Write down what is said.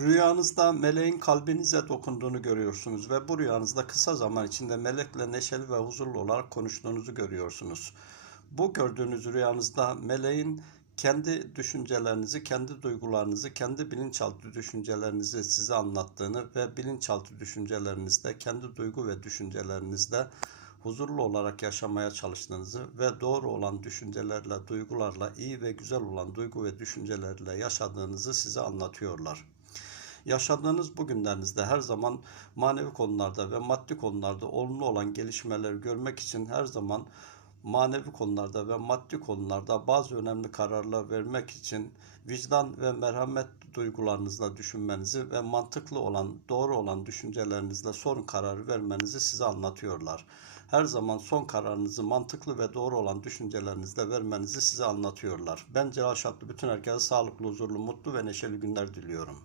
Rüyanızda meleğin kalbinize dokunduğunu görüyorsunuz ve bu rüyanızda kısa zaman içinde melekle neşeli ve huzurlu olarak konuştuğunuzu görüyorsunuz. Bu gördüğünüz rüyanızda meleğin kendi düşüncelerinizi, kendi duygularınızı, kendi bilinçaltı düşüncelerinizi size anlattığını ve bilinçaltı düşüncelerinizde, kendi duygu ve düşüncelerinizde huzurlu olarak yaşamaya çalıştığınızı ve doğru olan düşüncelerle, duygularla, iyi ve güzel olan duygu ve düşüncelerle yaşadığınızı size anlatıyorlar. Yaşadığınız bugünlerinizde her zaman manevi konularda ve maddi konularda olumlu olan gelişmeleri görmek için her zaman manevi konularda ve maddi konularda bazı önemli kararlar vermek için vicdan ve merhamet duygularınızla düşünmenizi ve mantıklı olan, doğru olan düşüncelerinizle son kararı vermenizi size anlatıyorlar. Her zaman son kararınızı mantıklı ve doğru olan düşüncelerinizle vermenizi size anlatıyorlar. Ben Celal Şatlı bütün herkese sağlıklı, huzurlu, mutlu ve neşeli günler diliyorum.